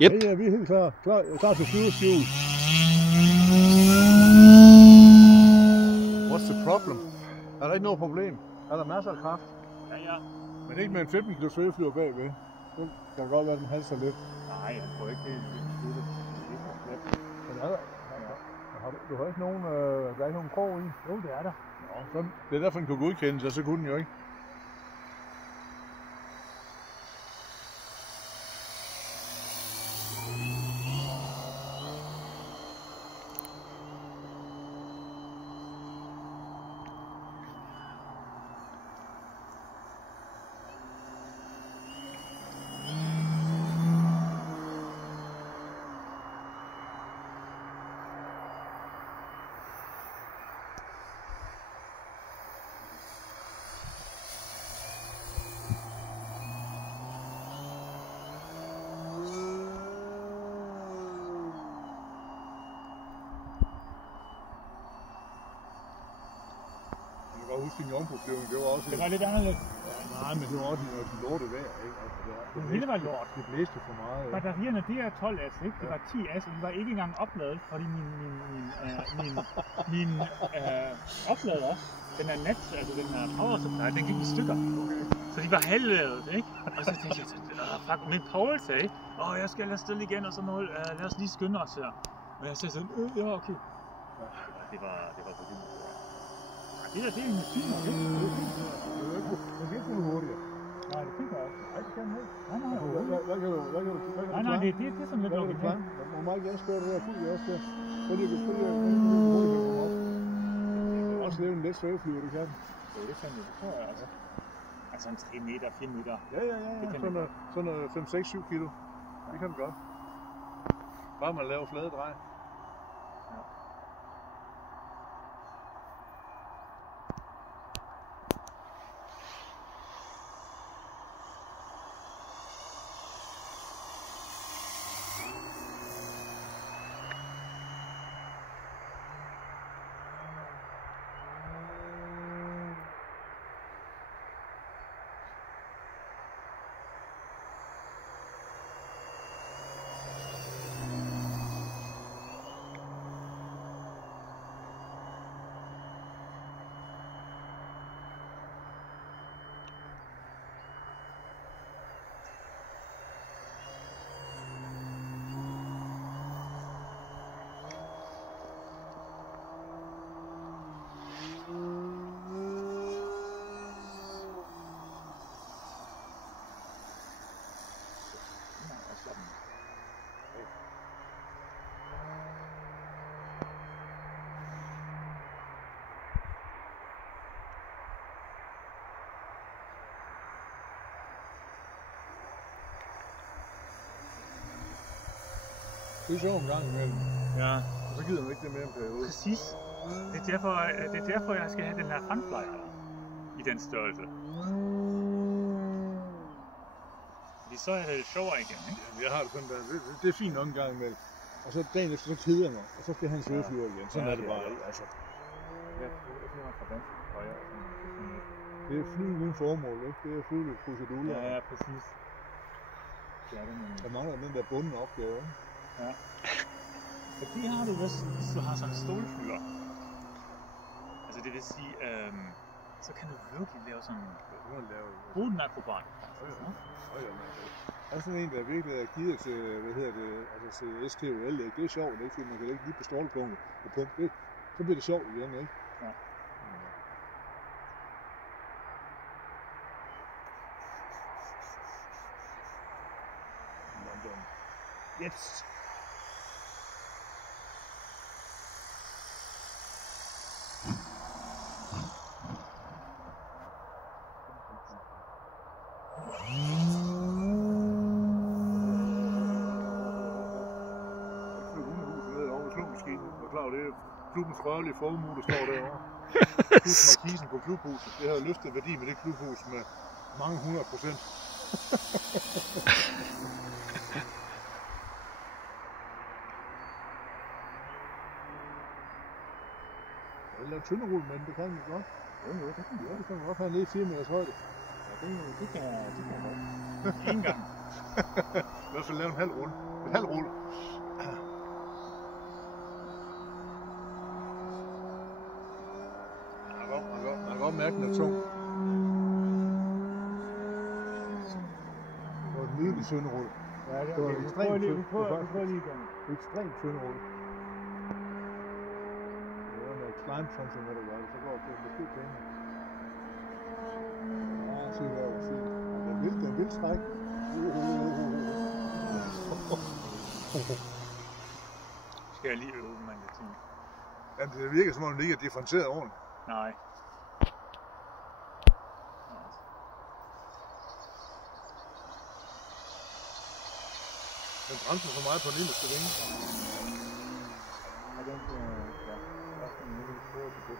Yep. Ja, vi er helt klar. Klar til flyveskjul. What's the problem? Er der ikke noget problem? Er der masser af kraft? Ja. Men ikke med en 15 kg svæveflyver bagved. Det kan godt være, at den halser lidt. Nej, jeg tror ikke, det er det. Men er der? Du har ikke nogen, der er ikke nogen krog i? Jo, det er der. Nå, det er derfor, den kunne godkendes, og så kunne den jo ikke. Jeg kan huske, din jomfruflyvning, det var også... Det var lidt anderledes. Ja, nej, men det var også en lortet vejr, ikke? Altså, Det hele var lort. Det blæste for meget. Ja. Batterierne, det er 12 as, ikke? Det var 10 as, og de var ikke engang opladet, fordi min oplader, den er net, altså den er power supply, den gik i stykker. Okay. Så de var halvladet, ikke? Og så tænkte jeg, fuck, min Paul sagde, jeg skal lade stille igen, og så noget, lad os lige skynde os her. Og jeg sagde sådan, ja, okay. Det var på det. Det er en fint, ikke? Det er ikke hurtigere. Nej, det fik jeg også. Nej, det kan den ikke. Nej, det er sådan lidt lukket. Hvor meget gerne spørger du der fuld også der. Fordi du kan også lave en let svæveflyver, du kan. Jo, det kan jeg. Det tror jeg altså. Altså en 3 meter, 4 meter. Ja. Sådan noget 5-6-7 kilo. Det kan du godt. Bare man laver flade drej. Det er sjovt en gang imellem. Ja. Og så gider man ikke det mere en periode. Præcis. Det er derfor, jeg skal have den her funflyer i den størrelse. Fordi så er det sjovere igen, ikke? Jamen, jeg har det sådan der. Det er fint nok en gang imellem. Og så dagen efter, så keder jeg mig. Og så skal han svæveflyver igen. Sådan er det bare. Altså. Jeg flyver fra venstre til højre. Det er flyvning uden formål, ikke? Det er flyvende procedurer. Ja, præcis. Det er det, men... Der mangler den der bundne opgave, ikke? Ja. Fordi har du hvis du har sådan en stålflyver. Altså det vil sige, så kan du virkelig lave sådan en god akrobat. Der er sådan en, der virkelig er givet til, altså til STOL, ikke? Det er sjovt, ikke? Fordi man kan lægge lige på stålpunktet og pumpe det. Så bliver det sjovt igen, ikke? Ja. Yes! Klubbens rørlige formue, der står derovre. Plus markisen på klubhuset. Det har løftet værdi med det klubhus med mange 100%. Jeg laver tynderul, men det kan vi godt. Jo, det kan vi godt. Det kan vi godt have nede i 4 meters højde. Ja, det kan jeg godt. En gang. I hvert fald lave en halv runde. En halv rulle. Man kan godt mærke, den er tung. Det var en nydelig sønderulle. Ja, Det var ekstremt tynd. Vi prøver lige igen. Ekstremt sønderulle. Det var noget climb something, hvor det var. Så går det måske pæne. Ja, se der var fint. Den vil trække. Skal jeg lige øve mig lidt ting? Jamen, det virker som om den ikke er differentieret ordentligt. Nej. Den bremser så meget på den inderste vinge. Og den er en lille spor til det.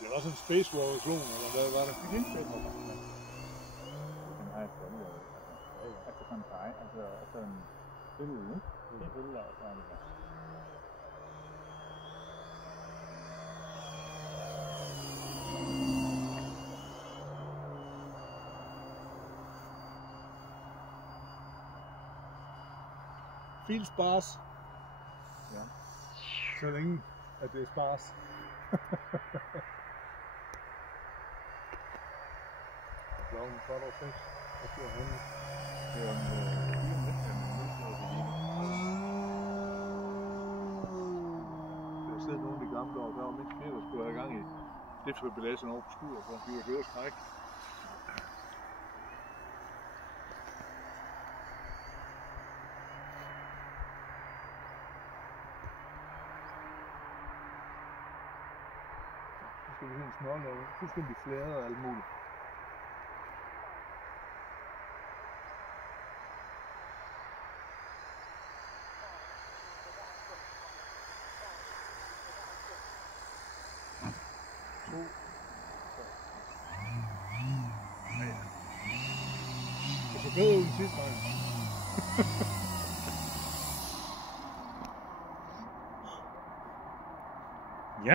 Det er også en Space War-klon, eller hvad var det? Det er en Space War. Den har jeg fundet, efter sådan en drej, altså efter en billede, ikke? Det er billeder, og så er det der. Feel spars. Ja. Så længe, at det er spars. Klokken 12:06. Jeg skal henne. Det er en Der har siddet nogle af de gamle år, der var mindst flere, der skulle have gang i defibrillationen over på skulderen, for de var døde skræk. Så skal vi se en smålave, fuldstændig fladet og alt muligt. Det så bedre ud den sidste gang.